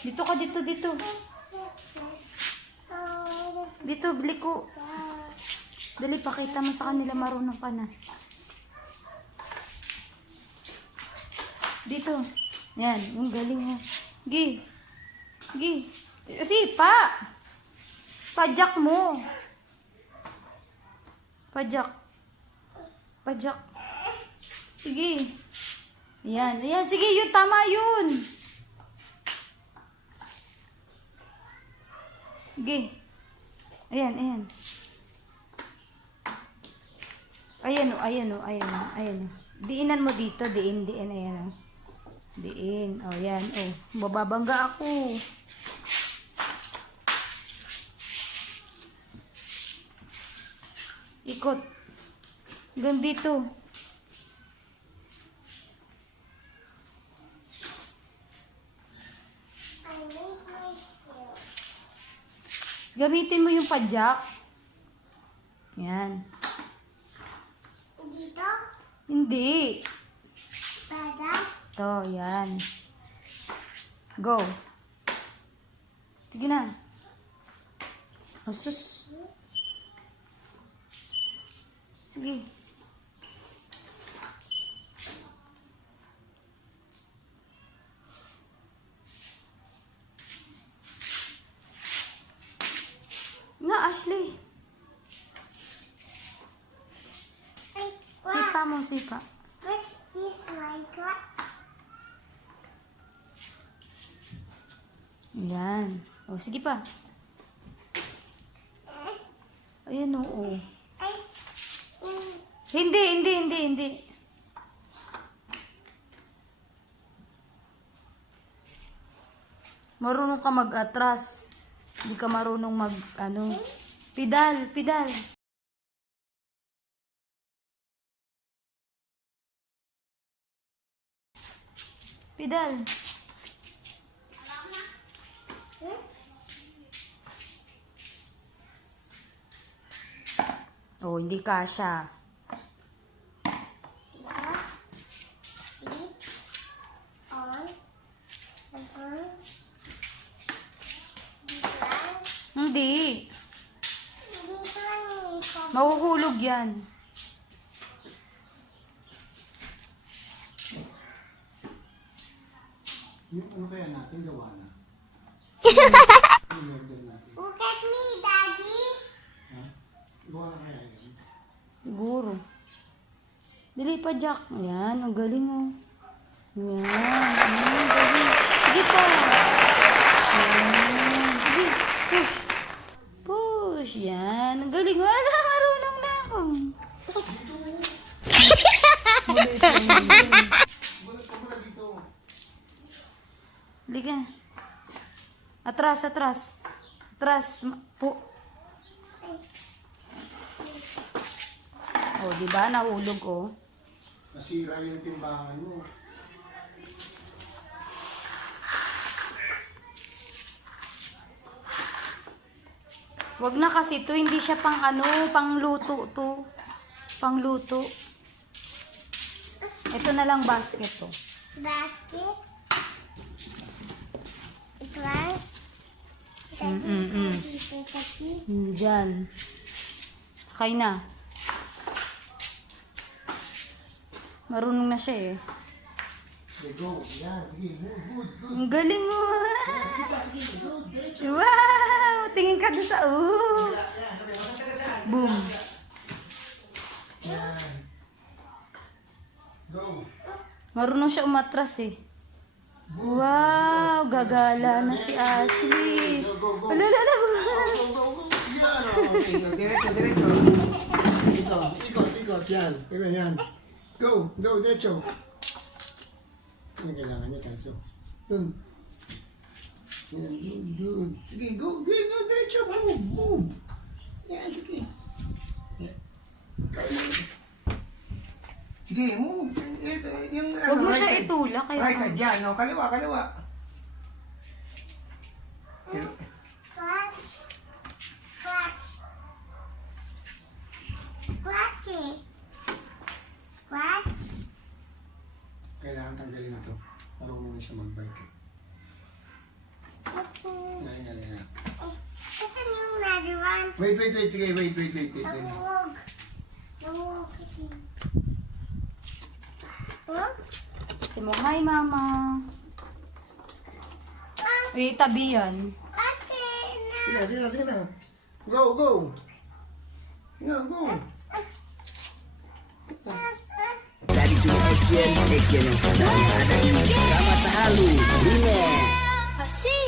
Dito ka, dito. Dito, bili ko. Dali, pakita mo sa kanila marunong ka na. Dito. Yan, yung galing mo. Gi. Sipa. Pajak mo. Pajak. Sige. Yan. Sige, yun. Tama yun. Sige. Ayan. Ayan o. Diinan mo dito. Diin. Ayan o. Diin. O, yan. O, mababangga ako. Ikot. Hanggang dito. Gamitin mo yung padyak. Yan. Dito? Hindi. Padyak? Ito, yan. Go. Sige na. Asus. Sige. Na, Ashley. Ay, Sipa mo, sipa. what's this, Minecraft? Yan. O, sige pa. Ayan, oo. Ay, Hindi. Marunong ka mag-atras. Hindi ka marunong pedal. Pedal. Oh, hindi kasha. sit on the birds. Hindi. Dito lang yung isa. Mahuhulog yan. Yung ano kaya natin gawa na? Yung order natin. Look at me, Daddy. Ha? Gawa na kaya yun? Siguro. Dili pa, Jack. Ayan, ang galing mo. Ayan, galing. Sige pa. Ayan. Sige, push. Yan, ang galing mo. Ala, marunong na ako. Maliit lang yun. Bulat ka muna dito. Liga. Atras. Po. Oh, di ba? Nahulog, oh. Nasira yung timbangan mo. Wag na kasi to, hindi siya pangluto to. Pangluto. Ito na lang basket to. Basket. Ito lang. Dito sa key. Diyan. Sakay na. Marunong na siya eh. Okay, go. Yan. Sige. Good. Ang galing mo. Sige. Good. Diretso. Wow! Tingin ka doon sa Boom. Yan. Go. Marunong siya umatras eh. Wow! Gagala na si Ashley. Go. Alalala. Go. Yan. Okay. Diretso. Ikot. Yan. Yan. Go. Diretso. Ano kailangan niya, Tanso? Yun. Yan. Good. Sige. Go. Diretso. Move. Yan. Sige. Sige. Move. Yung Huwag mo right siya side. itulak. Right side. Yan. No? Kaliwa. Scratch. Scratchy. Scratch. Kailangan tanggalin na to. Marunong na siya mag-bike. yan. Asan yung naduran? Wait. Sige, wait. Nahuwag. Nahuwag. Huh? Kasi mo, hi mama. Eh, tabi yan. Ate, na. Sige na. Go. Go. Dari sini action yang sedang ada di Drama Tahalu Remix. Kasi